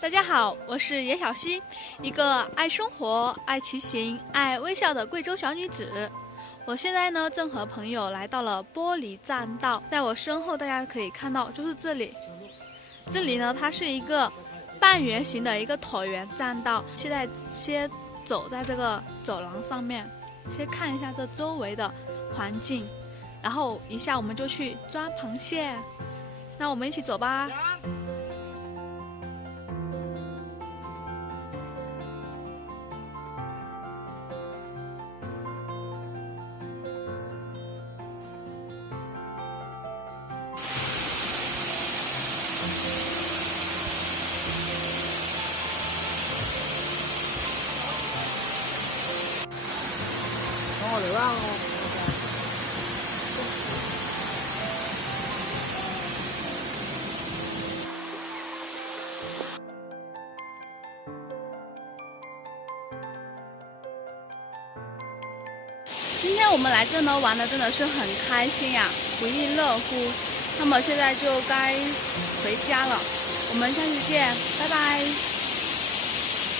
大家好，我是野小溪，一个爱生活、爱骑行、爱微笑的贵州小女子。我现在呢，正和朋友来到了玻璃栈道，在我身后大家可以看到，就是这里。这里呢，它是一个半圆形的一个椭圆栈道。现在先走在这个走廊上面，先看一下这周围的环境，然后一下我们就去抓螃蟹。那我们一起走吧。好流浪哦。今天我们来这呢玩的真的是很开心呀，不亦乐乎。那么现在就该回家了，我们下期见，拜拜。